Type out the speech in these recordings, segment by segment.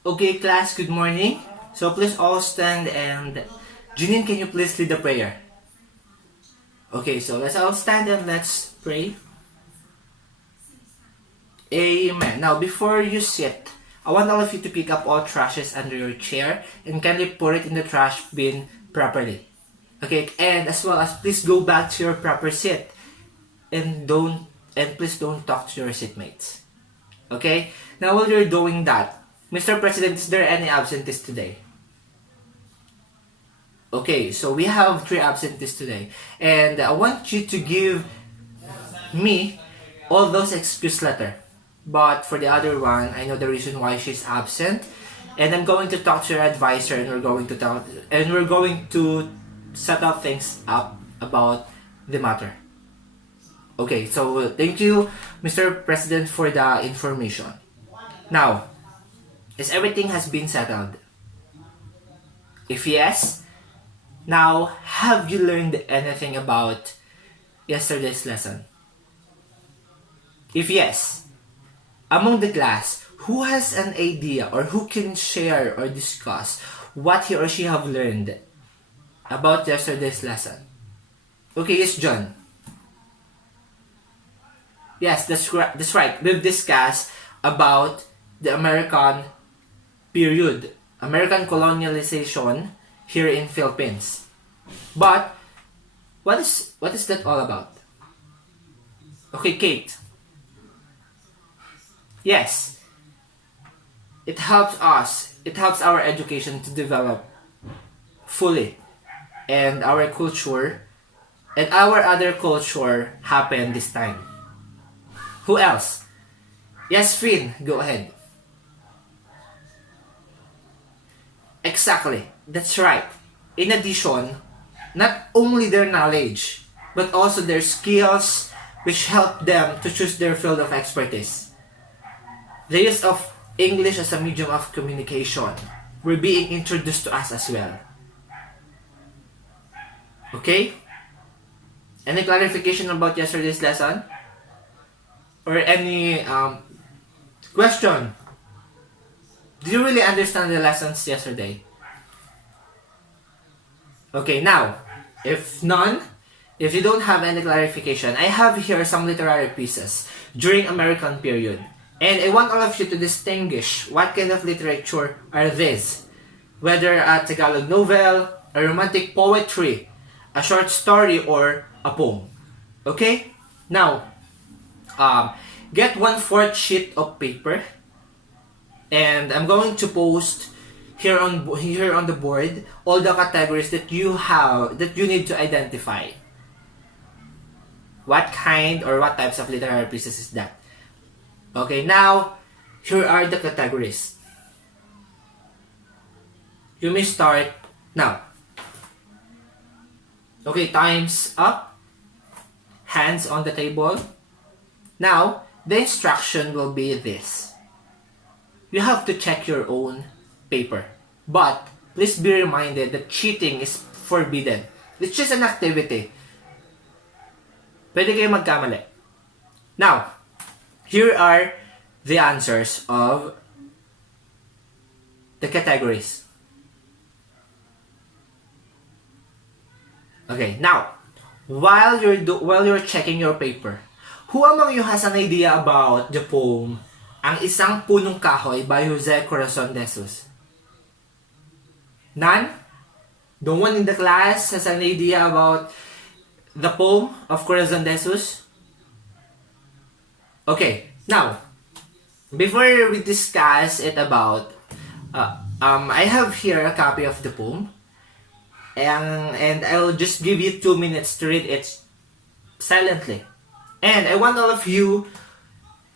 Okay, class, good morning. So please all stand and Janine, can you please lead the prayer? Okay, so let's all stand and let's pray. Amen. Now, before you sit, I want all of you to pick up all trashes under your chair and kindly put it in the trash bin properly. Okay, and as well as please go back to your proper seat and please don't talk to your seatmates. Okay? Now, while you're doing that, Mr. President, is there any absentees today? Okay, so we have 3 absentees today. And I want you to give me all those excuse letter. But for the other one, I know the reason why she's absent. And I'm going to talk to your advisor and we're going to settle things up about the matter. Okay, so thank you, Mr. President, for the information. Now, is everything has been settled? If yes, now have you learned anything about yesterday's lesson? If yes, among the class, who has an idea or who can share or discuss what he or she have learned about yesterday's lesson? Okay, yes, John. Yes, that's right. We've discussed about the American period, American colonialization here in Philippines. But what is that all about? Okay, Kate. Yes. It helps us. It helps our education to develop fully, and our culture and our other culture happen this time. Who else? Yes, Finn, go ahead. Exactly, that's right. In addition, not only their knowledge, but also their skills which help them to choose their field of expertise. The use of English as a medium of communication were being introduced to us as well. Okay? Any clarification about yesterday's lesson? Or any question? Did you really understand the lessons yesterday? Okay, now, if you don't have any clarification, I have here some literary pieces during American period. And I want all of you to distinguish what kind of literature are these. Whether a Tagalog novel, a romantic poetry, a short story, or a poem. Okay? Now, get 1/4 sheet of paper, and I'm going to post here on the board all the categories that you need to identify. What kind or what types of literary pieces is that? Okay, now here are the categories. You may start now. Okay, time's up. Hands on the table. Now, the instruction will be this. You have to check your own paper. But, please be reminded that cheating is forbidden. It's just an activity. Pwede kayo magkamali. Now, here are the answers of the categories. Okay, now, while you're checking your paper, who among you has an idea about the poem Ang Isang PunongKahoy by Corazon? None? No one in the class has an idea about the poem of Corazon? Okay, now, before we discuss it about, I have here a copy of the poem, and I'll just give you 2 minutes to read it silently. And I want all of you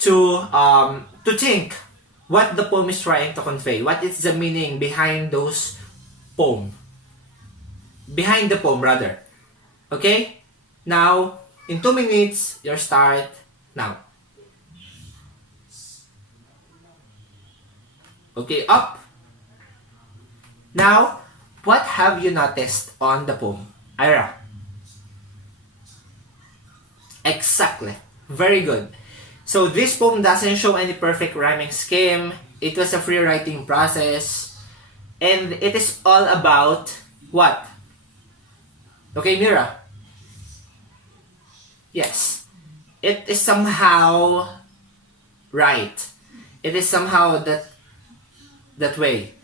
to think what the poem is trying to convey. What is the meaning behind those poem? Behind the poem, rather. Okay? Now, in 2 minutes, your start now. Okay, up. Now, what have you noticed on the poem? Ira? Exactly. Very good. So this poem doesn't show any perfect rhyming scheme. it was a free writing process, and it is all about what? Okay, Mira? Yes. It is somehow right. It is somehow that way.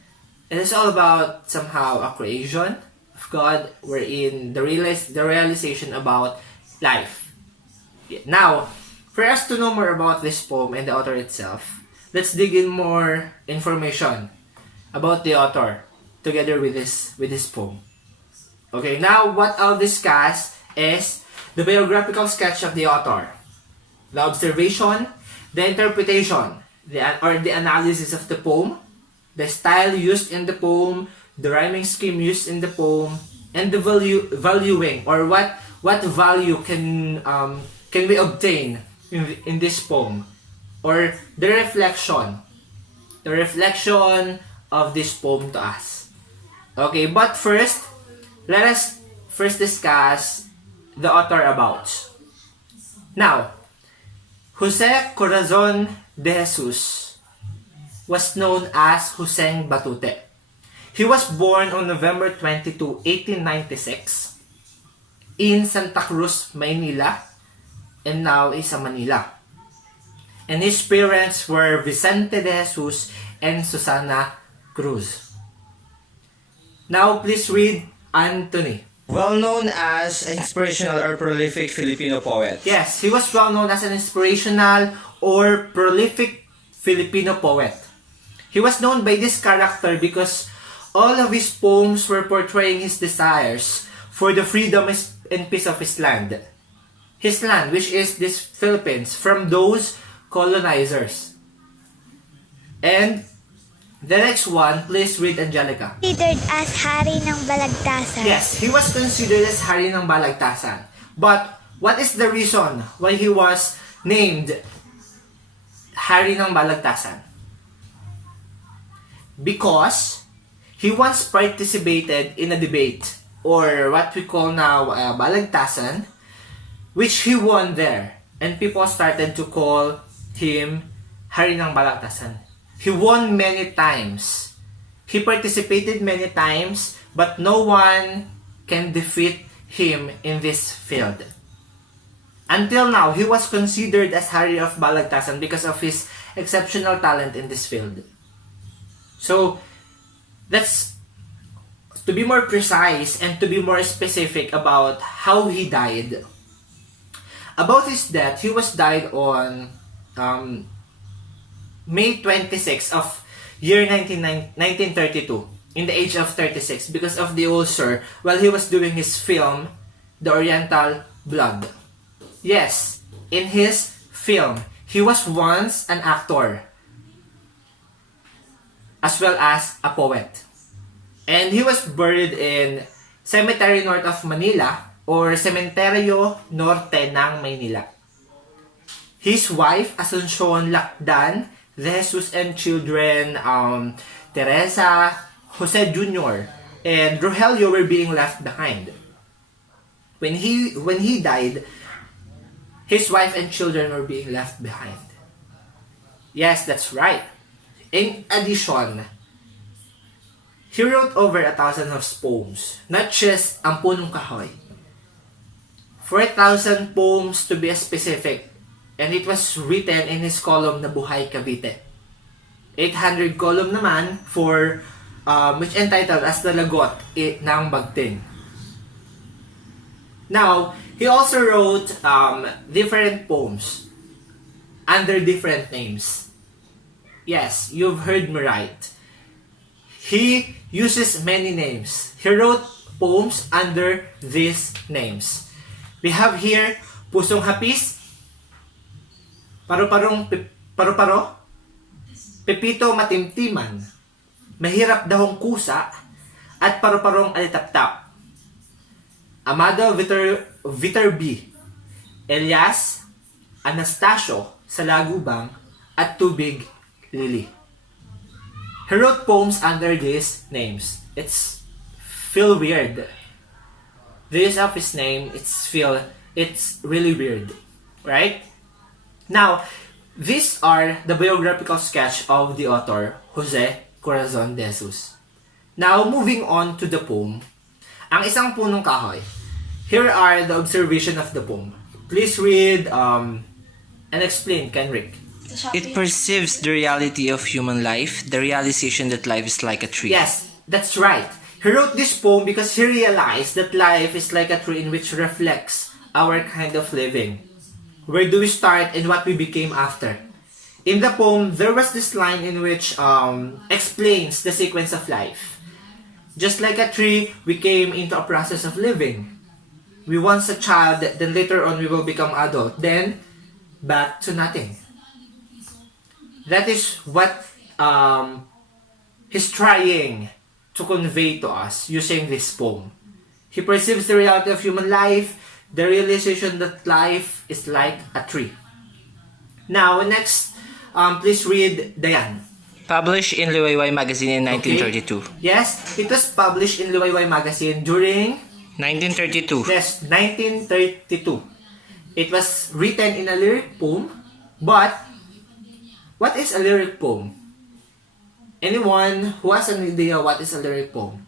It is all about somehow a creation of God, wherein the realization about life. Now, for us to know more about this poem and the author itself, let's dig in more information about the author together with this poem. Okay, now what I'll discuss is the biographical sketch of the author, the observation, the interpretation, the analysis of the poem, the style used in the poem, the rhyming scheme used in the poem, and the valuing, or what value can we obtain in this poem, or the reflection of this poem to us. Okay, but first, let us first discuss the author about. Now, Jose Corazon de Jesus was known as Jose Batute. He was born on November 22, 1896 in Santa Cruz, Maynila, and now is Manila. And his parents were Vicente de Jesus and Susana Cruz. Now please read Anthony. Well known as an inspirational or prolific Filipino poet. Yes, he was well known as an inspirational or prolific Filipino poet. He was known by this character because all of his poems were portraying his desires for the freedom and peace of his land. His land, which is this Philippines, from those colonizers. And the next one, please read Angelica. Considered as hari ng Balagtasan. Yes, he was considered as hari ng Balagtasan. But what is the reason why he was named hari ng Balagtasan? Because he once participated in a debate, or what we call now Balagtasan, which he won there. And people started to call him hari ng Balagtasan. He won many times. He participated many times, but no one can defeat him in this field. Until now, he was considered as Hari of Balagtasan because of his exceptional talent in this field. So, that's to be more precise and to be more specific about how he died. About his death, he was died on May 26 of year 1932, in the age of 36, because of the ulcer while he was doing his film, The Oriental Blood. Yes, in his film, he was once an actor, as well as a poet. And he was buried in Cemetery North of Manila, or Cementerio Norte ng Maynila. His wife, Asuncion Lacdan de Jesus, and children Teresa, Jose Jr., and Rogelio were being left behind. When he died, his wife and children were being left behind. Yes, that's right. In addition, he wrote over 1,000 of poems, not just ang PunongKahoy. 4,000 poems to be specific, and it was written in his column na Buhay Cavite. 800 column naman for which entitled as the Lagot ng Bagting. Now, he also wrote different poems under different names. Yes, you've heard me right. He uses many names. He wrote poems under these names. We have here Pusong Hapis, Paro-paro, Pepito Matimtiman, Mahirap Dahong Kusa, at Paro-parong Alitap-tap. Amado Viterbi, Elias, Anastasio sa Lagubang, at Tubig Lili. He wrote poems under these names. It's feel weird. The use of his name, it's really weird, right? Now, These are the biographical sketch of the author, Jose Corazon de Jesus. Now, moving on to the poem, Ang Isang Punong Kahoy. Here are the observation of the poem. Please read and explain, Kenrick. It perceives the reality of human life, the realization that life is like a tree. Yes, that's right. He wrote this poem because he realized that life is like a tree in which reflects our kind of living. Where do we start and what we became after? In the poem, there was this line in which explains the sequence of life. Just like a tree, we came into a process of living. We once a child, then later on we will become adult, then back to nothing. That is what he's trying to convey to us using this poem. He perceives the reality of human life, the realization that life is like a tree. Now, next, please read Dayan. Published in Liwayway magazine in 1932. Okay. Yes, it was published in Liwayway magazine during 1932. yes, 1932. It was written in a lyric poem, but what is a lyric poem? Anyone who has an idea what is a lyric poem?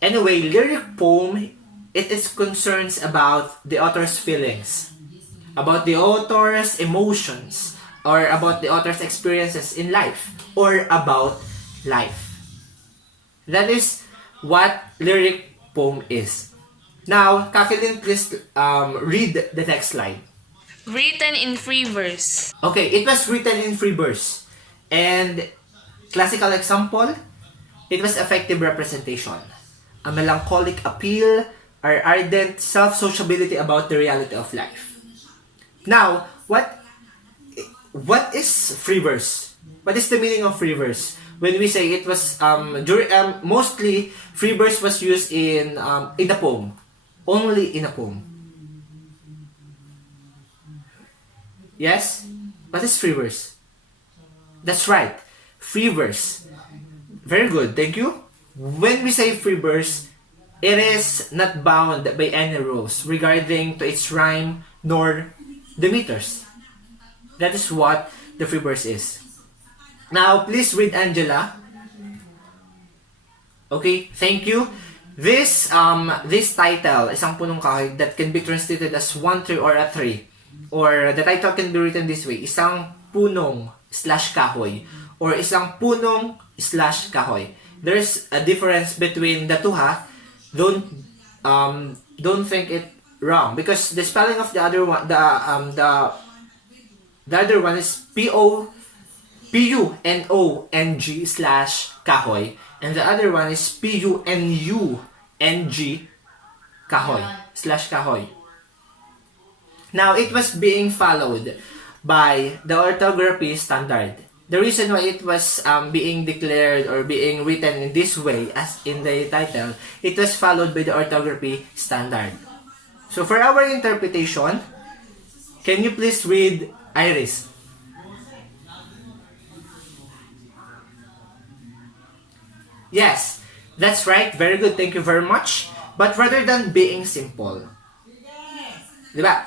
Anyway, lyric poem, it is concerns about the author's feelings, about the author's emotions, or about the author's experiences in life, or about life. That is what lyric poem is. Now, Kathleen, please read the next slide. Written in free verse. Okay, it was written in free verse. And classical example, it was effective representation. A melancholic appeal or ardent self-sociability about the reality of life. Now, what is free verse? What is the meaning of free verse? When we say it was mostly free verse was used in a poem, only in a poem. Yes? What is free verse? That's right. Free verse. Very good. Thank you. When we say free verse, it is not bound by any rules regarding to its rhyme nor the meters. That is what the free verse is. Now, please read Angela. Okay, thank you. This title, Isang Punong Kahoy, that can be translated as one tree or a tree. Or the title can be written this way, Isang Punong / Kahoy. Or Isang Punong / Kahoy. There's a difference between the two, ha? Don't think it wrong. Because the spelling of the other one, the other one is Punong / Kahoy. And the other one is Punung Kahoy / Kahoy. Now, it was being followed by the orthography standard. The reason why it was being declared or being written in this way as in the title, it was followed by the orthography standard. So for our interpretation, can you please read Iris? Yes, that's right. Very good. Thank you very much. But rather than being simple, diba?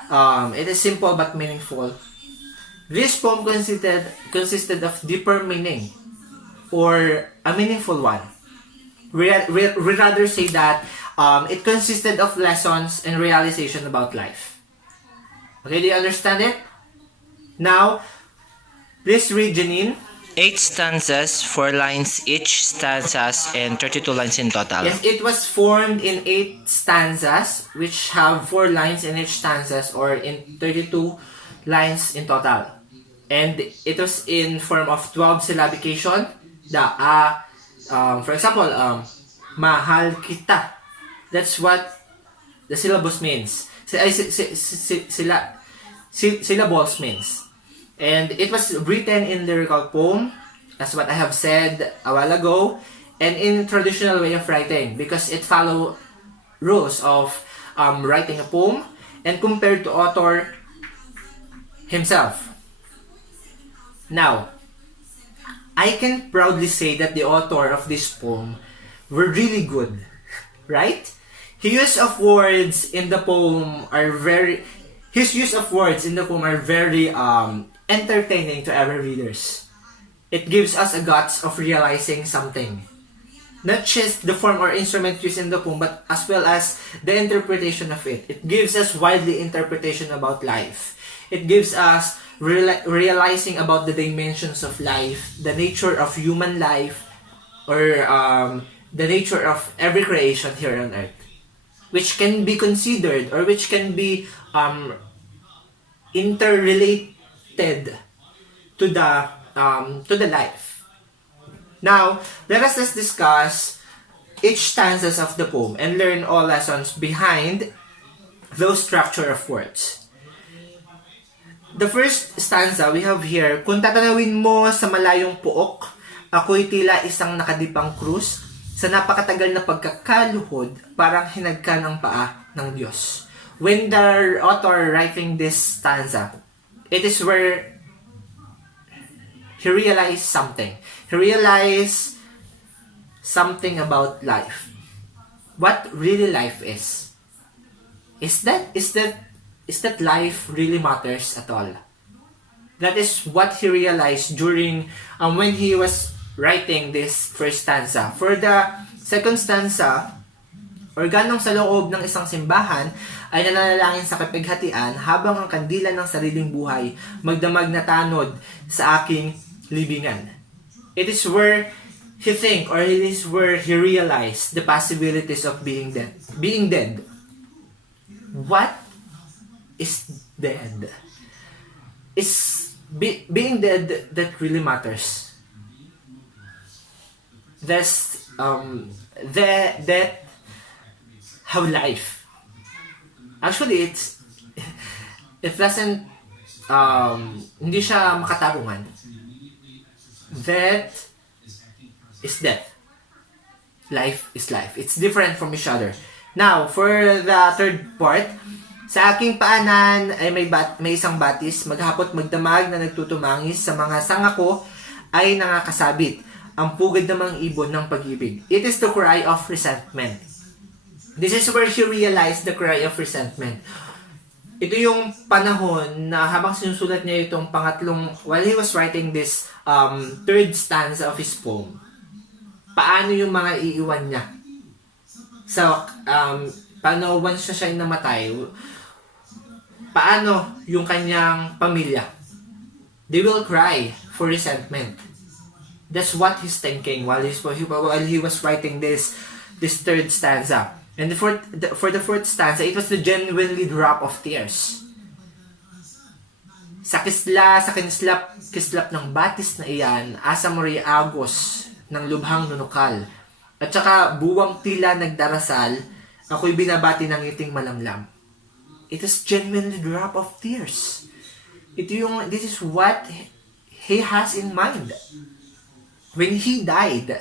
It is simple but meaningful. This poem consisted of deeper meaning or a meaningful one. We rather say that it consisted of lessons and realization about life. Okay, do you understand it? Now, please read Janine. 8 stanzas, 4 lines each stanzas, and 32 lines in total. Yes, it was formed in 8 stanzas, which have 4 lines in each stanzas, or in 32 lines in total. And it was in form of 12 syllabication. For example, mahal kita. That's what the syllables means. Syllables means. And it was written in lyrical poem, as what I have said a while ago, and in traditional way of writing, because it follow rules of writing a poem and compared to author himself. Now, I can proudly say that the author of this poem were really good, right? The use of words in the poem are very His use of words in the poem are very entertaining to our readers. It gives us a guts of realizing something. Not just the form or instrument used in the poem, but as well as the interpretation of it. It gives us widely interpretation about life. It gives us realizing about the dimensions of life, the nature of human life, or the nature of every creation here on earth, which can be considered or which can be interrelated to the life. Now, let us just discuss each stanzas of the poem and learn all lessons behind those structure of words. The first stanza we have here, kung tatanawin mo sa malayong puok, ako'y tila isang nakadipang krus, sa napakatagal na pagkakaluhod, parang hinagka ng paa ng Diyos. When the author writing this stanza, it is where he realized something. He realized something about life. What really life is. Is that life really matters at all? That is what he realized during when he was writing this first stanza. For the second stanza, organong sa loob ng isang simbahan ay nananalangin sa kapighatian habang ang kandila ng sariling buhay magdamag na tanod sa aking libingan. It is where he think, or it is where he realized the possibilities of being dead. Being dead. What is dead? Is being dead that really matters? There's that have life. Actually, it doesn't hindi siya makatarungan. That is death. Life is life. It's different from each other. Now, for the third part, sa aking paanan ay may isang batis, maghapot magdamag na nagtutumangis, sa mga sanga ko ay nakakasabit, ang pugad namang ibon ng pag-ibig. It is the cry of resentment. This is where she realized the cry of resentment. Ito yung panahon na habang sinusulat niya itong pangatlong, while he was writing this third stanza of his poem, paano yung mga iiwan niya? So, paano once siya namatay, paano yung kanyang pamilya? They will cry for resentment. That's what he's thinking while he was writing this third stanza. And for the fourth stanza, it was the genuinely drop of tears. Sa kislap ng batis na iyan, asa mo rin agos ng lubhang nunukal. At saka buwang tila nagdarasal, ako'y binabati ng ngiting malamlam. It is genuinely drop of tears. This is what he has in mind. When he died,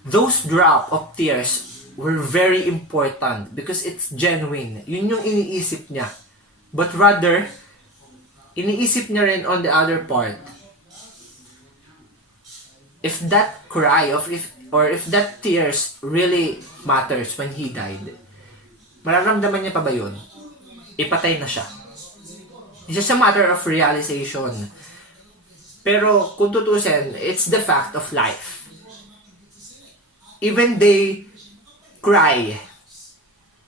those drop of tears were very important because it's genuine. Yun yung iniisip niya. But rather, iniisip niya rin on the other part, if that cry if that tears really matters when he died, mararamdaman niya pa ba yun? Ipatay na siya. It's just a matter of realization. Pero kung tutusin, it's the fact of life. Even they cry,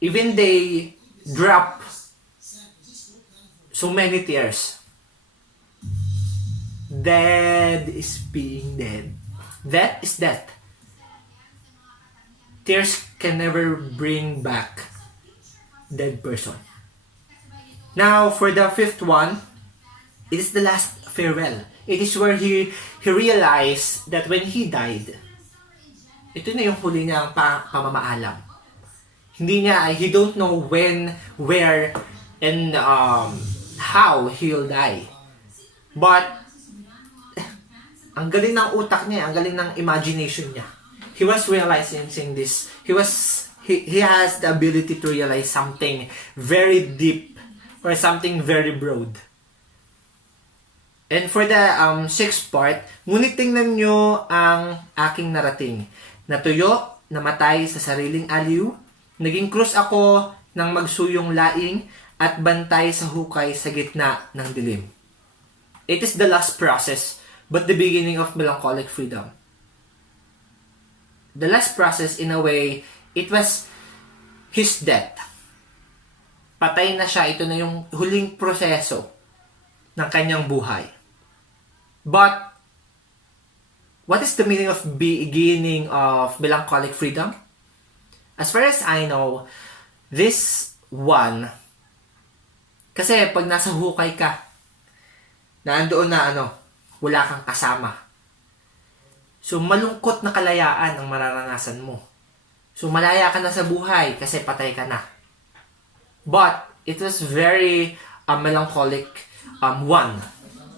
even they drop so many tears, dead is being dead. That is death. Tears can never bring back dead person. Now, for the fifth one, it is the last farewell. It is where he realized that when he died, ito na yung huli niyang pamamaalam. He don't know when, where, and how he'll die. But, ang galing ng utak niya, ang galing ng imagination niya. He was realizing this. He has the ability to realize something very deep or something very broad. And for the sixth part, ngunit tingnan nyo ang aking narating. Natuyo, namatay sa sariling aliw, naging krus ako ng magsuyong laing, at bantay sa hukay sa gitna ng dilim. It is the last process, but the beginning of melancholic freedom. The last process, in a way, it was his death. Patay na siya. Ito na yung huling proseso ng kanyang buhay. But, what is the meaning of beginning of melancholic freedom? As far as I know, this one, kasi pag nasa hukay ka, nandoon na wala kang kasama. So, malungkot na kalayaan ang mararanasan mo. So, malaya ka na sa buhay kasi patay ka na. But, it was very melancholic one.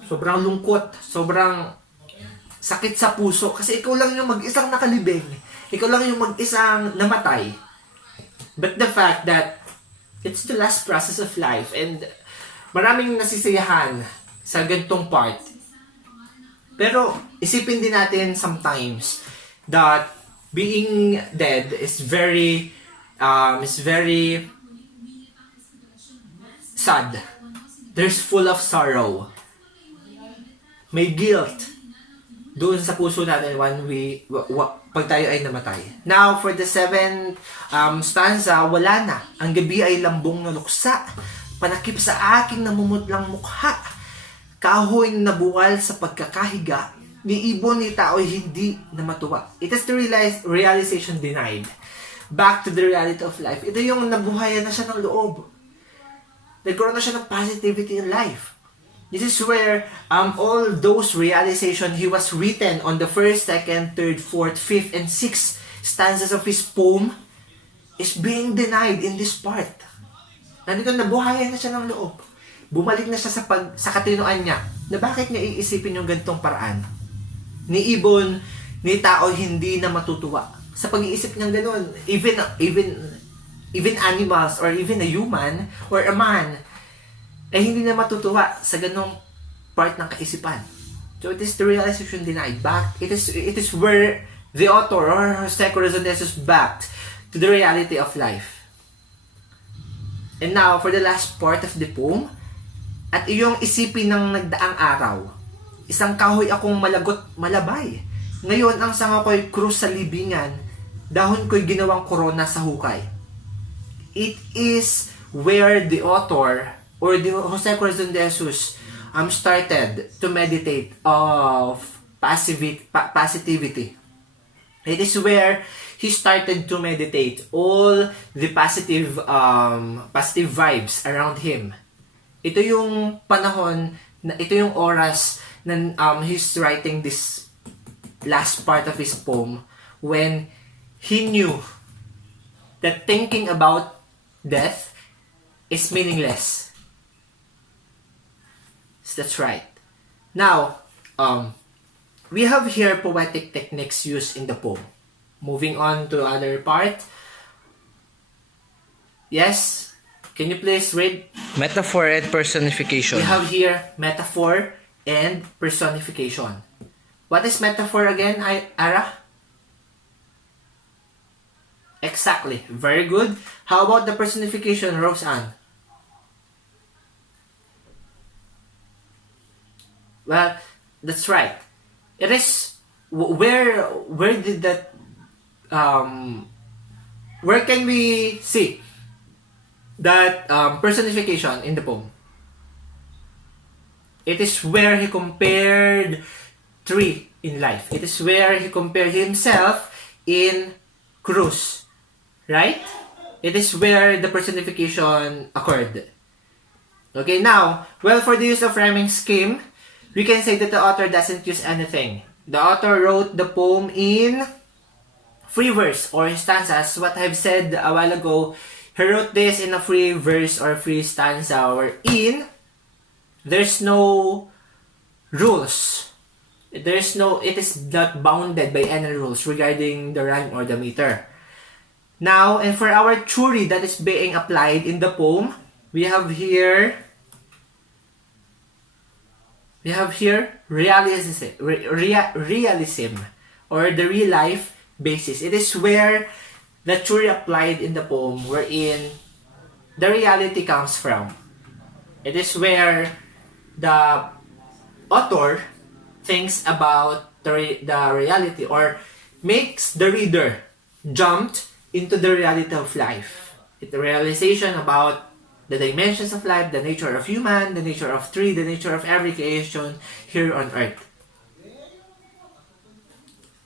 Sobrang lungkot, sobrang sakit sa puso kasi ikaw lang yung mag-isang nakalibing. Ikaw lang yung mag-isang namatay. But the fact that it's the last process of life and maraming nasisiyahan sa gantong part. Pero isipin din natin sometimes that being dead is very sad. There's full of sorrow. May guilt doon sa puso natin when pag tayo ay namatay. Now, for the 7th stanza, wala na. Ang gabi ay lambong na luksa. Panakip sa aking namumutlang mukha. Kahoy na nabuwal sa pagkakahiga. Ni ibon ni tao'y hindi na matuwa. It is the realization denied. Back to the reality of life. Ito yung nabuhayan na siya ng loob. Nagkaroon na siya ng positivity in life. This is where all those realization he was written on the 1st, 2nd, 3rd, 4th, 5th, and 6th stanzas of his poem is being denied in this part. Nandito nabuhayan na siya ng loob. Bumalik na siya sa katinoan niya na bakit niya iisipin yung gantong paraan. Ni ibon, ni tao hindi na matutuwa. Sa pag-iisip niya gano'n, even animals or even a human or a man ay hindi na matutuwa sa ganong part ng kaisipan. So it is the realization denied. It is where the author or Corazon is back to the reality of life. And now, for the last part of the poem, at iyong isipin ng nagdaang araw, isang kahoy akong malagot malabay. Ngayon, ang sanga ko'y krus sa libingan, dahon ko'y ginawang korona sa hukay. It is where the author or the Jose Corazon de Jesus started to meditate of positivity. It is where he started to meditate all the positive vibes around him. Ito yung panahon, ito yung oras na he's writing this last part of his poem when he knew that thinking about death is meaningless. So that's right. Now, we have here poetic techniques used in the poem. Moving on to other part. Yes? Can you please read? Metaphor and personification. We have here metaphor and personification. What is metaphor again, Ara? Exactly. Very good. How about the personification, Roseanne? Well, that's right. It is where did that where can we see that personification in the poem? It is where he compared three in life. It is where he compared himself in cruz. Right? It is where the personification occurred. Okay, now, well, for the use of rhyming scheme, we can say that the author doesn't use anything. The author wrote the poem in free verse or stanzas. What I've said a while ago, he wrote this in a free verse or free stanza wherein there's no rules. It is not bounded by any rules regarding the rhyme or the meter. Now, and for our theory that is being applied in the poem, we have here realism or the real life basis. It is where the theory applied in the poem wherein the reality comes from. It is where the author thinks about the reality, or makes the reader jumped into the reality of life. It's the realization about the dimensions of life, the nature of human, the nature of tree, the nature of every creation here on earth.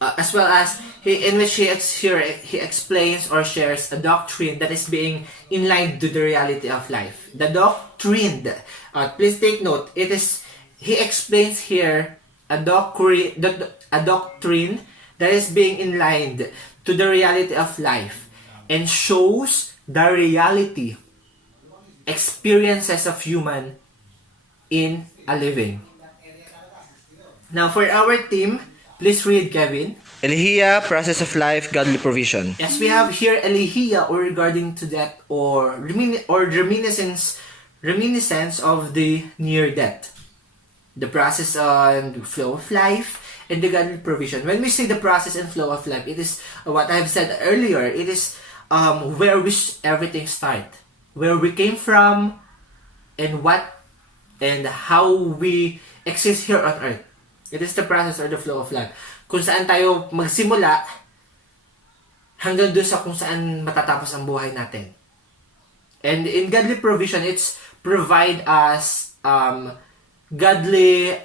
As well as in which he explains or shares a doctrine that is being in line to the reality of life. The doctrine, please take note, he explains here a doctrine that is being in line to the reality of life, and shows the reality, experiences of human in a living. Now for our team, please read, Kevin. Elihia, process of life, godly provision. Yes, we have here Elihia, or regarding to that, or reminiscence of the near death. The process and flow of life, and the godly provision. When we say the process and flow of life, it is what I've said earlier. It is where everything start, where we came from, and how we exist here on earth. It is the process or the flow of life. Kung saan tayo magsimula hanggang doon sa kung saan matatapos ang buhay natin. And in godly provision, it's provide us godly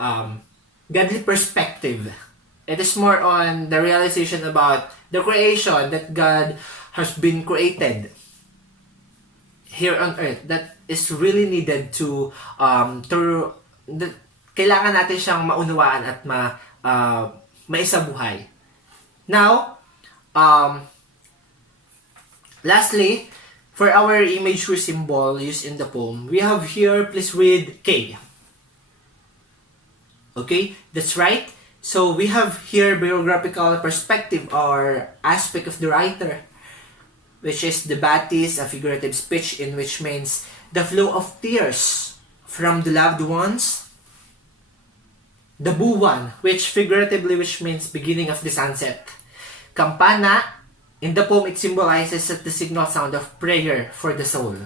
perspective. It is more on the realization about the creation that God has been created here on earth, that is really needed to kailangan natin siyang maunawaan at maisabuhay. Now, lastly, for our image or symbol used in the poem, we have here, please read K. Okay, that's right. So we have here biographical perspective or aspect of the writer, which is the batis, a figurative speech in which means the flow of tears from the loved ones. The buwan, which means beginning of the sunset. Kampana, in the poem it symbolizes the signal sound of prayer for the soul.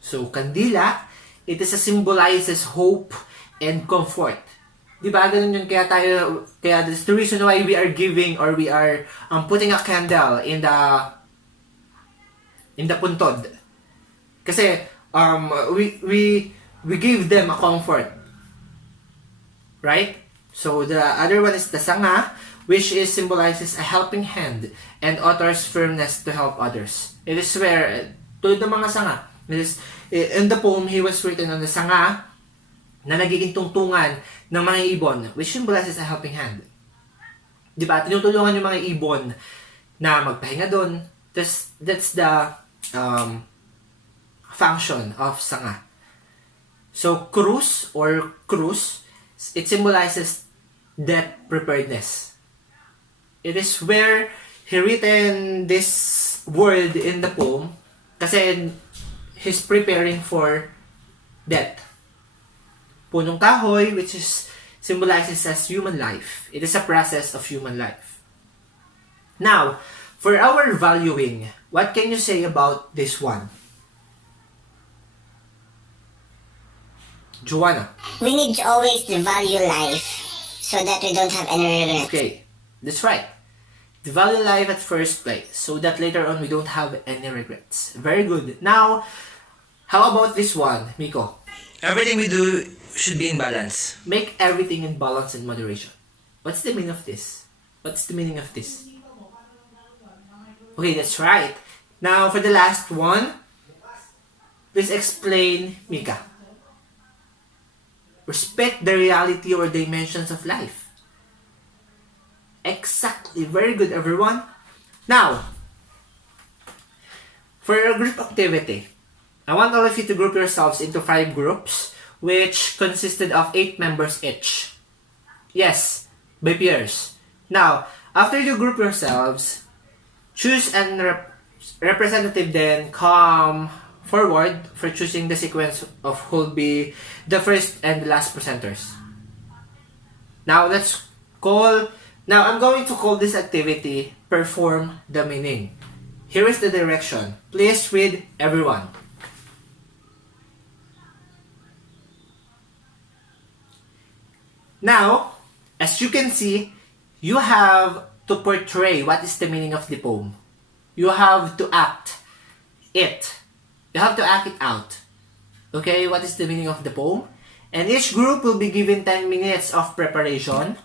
So kandila, it symbolizes hope and comfort. Diba, ganun yun, kaya that's the reason why we are giving, or we are putting a candle in the puntod. Kasi we give them a comfort. Right? So the other one is the sanga, which symbolizes a helping hand and author's firmness to help others. It is where, tulad ng mga sanga, in the poem, he was written on the sanga na nagiging tungtungan ng mga ibon, which symbolizes a helping hand. Diba? Tinutulungan yung mga ibon na magpahinga doon. That's the function of sanga. So krus, it symbolizes death preparedness. It is where he written this word in the poem kasi he's preparing for death. PunongKahoy, which symbolizes as human life. It is a process of human life. Now, for our valuing, what can you say about this one? Joanna. We need to always value life so that we don't have any regrets. Okay, that's right. To value life at first place so that later on we don't have any regrets. Very good. Now, how about this one, Miko? Everything we do should be in balance. Make everything in balance and moderation. What's the meaning of this? What's the meaning of this? Okay, that's right. Now, for the last one, please explain, Mika. Respect the reality or dimensions of life. Exactly. Very good, everyone. Now, for a group activity, I want all of you to group yourselves into 5 groups, which consisted of 8 members each. Yes, by pairs. Now, after you group yourselves, choose an representative, then come forward for choosing the sequence of who will be the first and the last presenters. Now, I'm going to call this activity Perform the Meaning. Here is the direction. Please read, everyone. Now, as you can see, you have to portray what is the meaning of the poem. You have to act it. You have to act it out. Okay, what is the meaning of the poem? And each group will be given 10 minutes of preparation.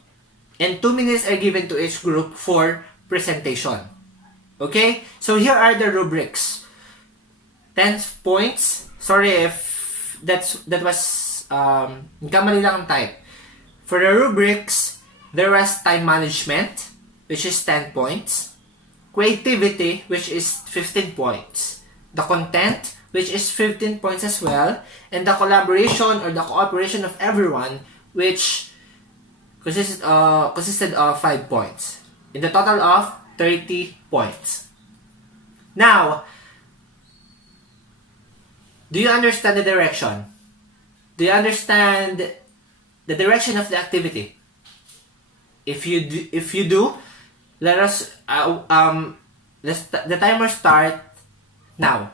And 2 minutes are given to each group for presentation. Okay, so here are the rubrics. 10 points. Sorry if that was kamali lang ang type. For the rubrics, there was time management, which is 10 points. Creativity, which is 15 points. The content, which is 15 points as well. And the collaboration or the cooperation of everyone, which consisted of 5 points. In the total of 30 points. Now, do you understand the direction? Do you understand the direction of the activity? If you do, let us the timer start now.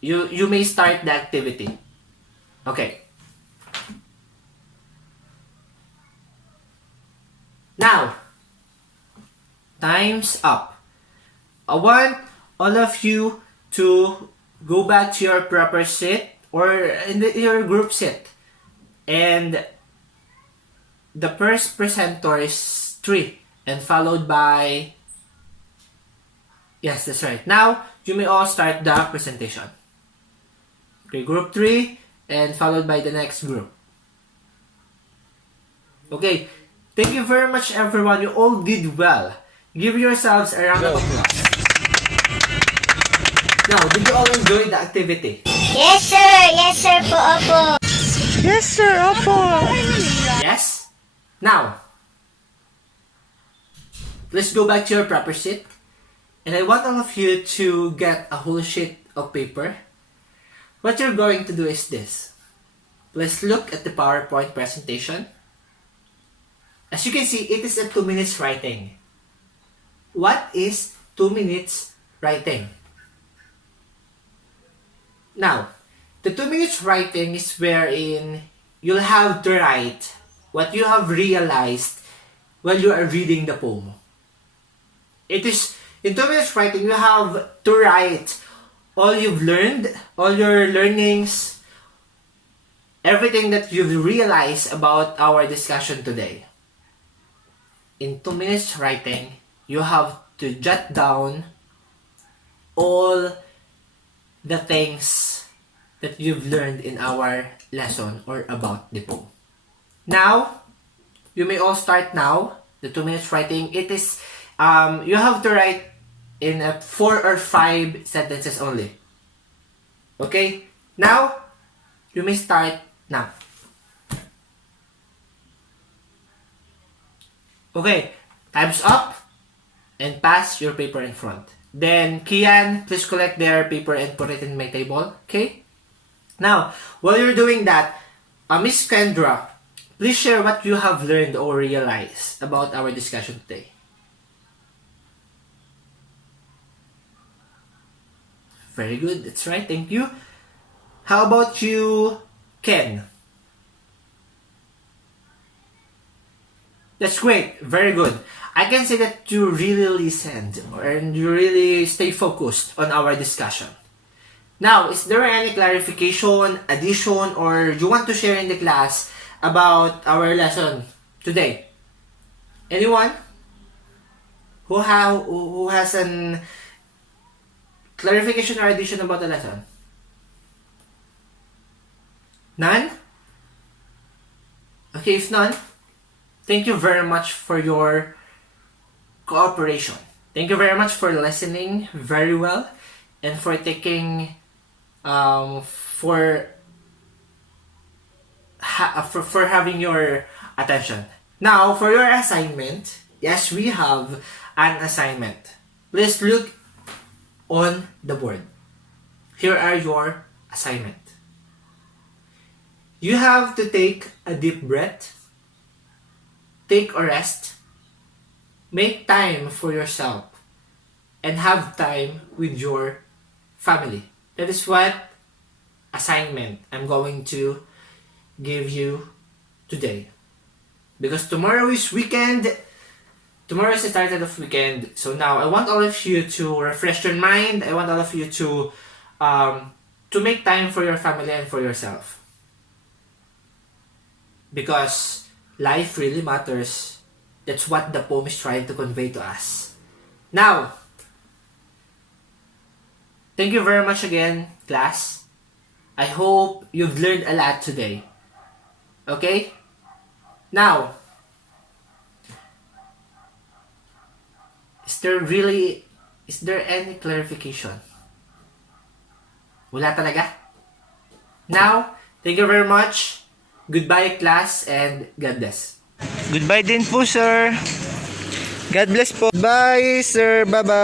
You may start the activity. Okay. Now, time's up. I want all of you to go back to your proper seat or your group seat. And the first presenter is 3 and followed by... Yes, that's right. Now, you may all start the presentation. Okay, group 3 and followed by the next group. Okay, thank you very much everyone. You all did well. Give yourselves a round of applause. Now, did you all enjoy the activity? Yes, sir! Yes, sir po, opo! Yes, sir. Opo. Yes? Now, let's go back to your proper seat. And I want all of you to get a whole sheet of paper. What you're going to do is this. Let's look at the PowerPoint presentation. As you can see, it is a 2 minutes writing. What is 2 minutes writing? Now, the 2 minutes writing is wherein you'll have to write what you have realized while you are reading the poem. It is, in 2 minutes writing, you have to write all you've learned, all your learnings, everything that you've realized about our discussion today. In 2 minutes writing, you have to jot down all the things that you've learned in our lesson or about the poem. Now, you may all start now. The 2 minutes writing, it is, you have to write in 4 or 5 sentences only. Okay? Now, you may start now. Okay, time's up. And pass your paper in front. Then, Kian, please collect their paper and put it in my table. Okay? Now, while you're doing that, Miss Kendra, please share what you have learned or realized about our discussion today. Very good. That's right. Thank you. How about you, Ken? That's great. Very good. I can say that you really listened and you really stay focused on our discussion. Now, is there any clarification, addition, or you want to share in the class about our lesson today? Anyone who has an clarification or addition about the lesson? None? Okay, if none, thank you very much for your cooperation. Thank you very much for listening very well and for taking for having your attention. Now, for your assignment, yes, we have an assignment. Please look on the board. Here are your assignment. You have to take a deep breath, take a rest, make time for yourself, and have time with your family. That is what assignment I'm going to give you today. Because tomorrow is weekend. Tomorrow is the start of weekend. So now I want all of you to refresh your mind. I want all of you to make time for your family and for yourself. Because life really matters. That's what the poem is trying to convey to us. Now, thank you very much again, class. I hope you've learned a lot today. Okay? Now, is there any clarification? Wala talaga? Now, thank you very much. Goodbye, class, and God bless. Goodbye din po, sir. God bless po. Bye, sir. Bye-bye.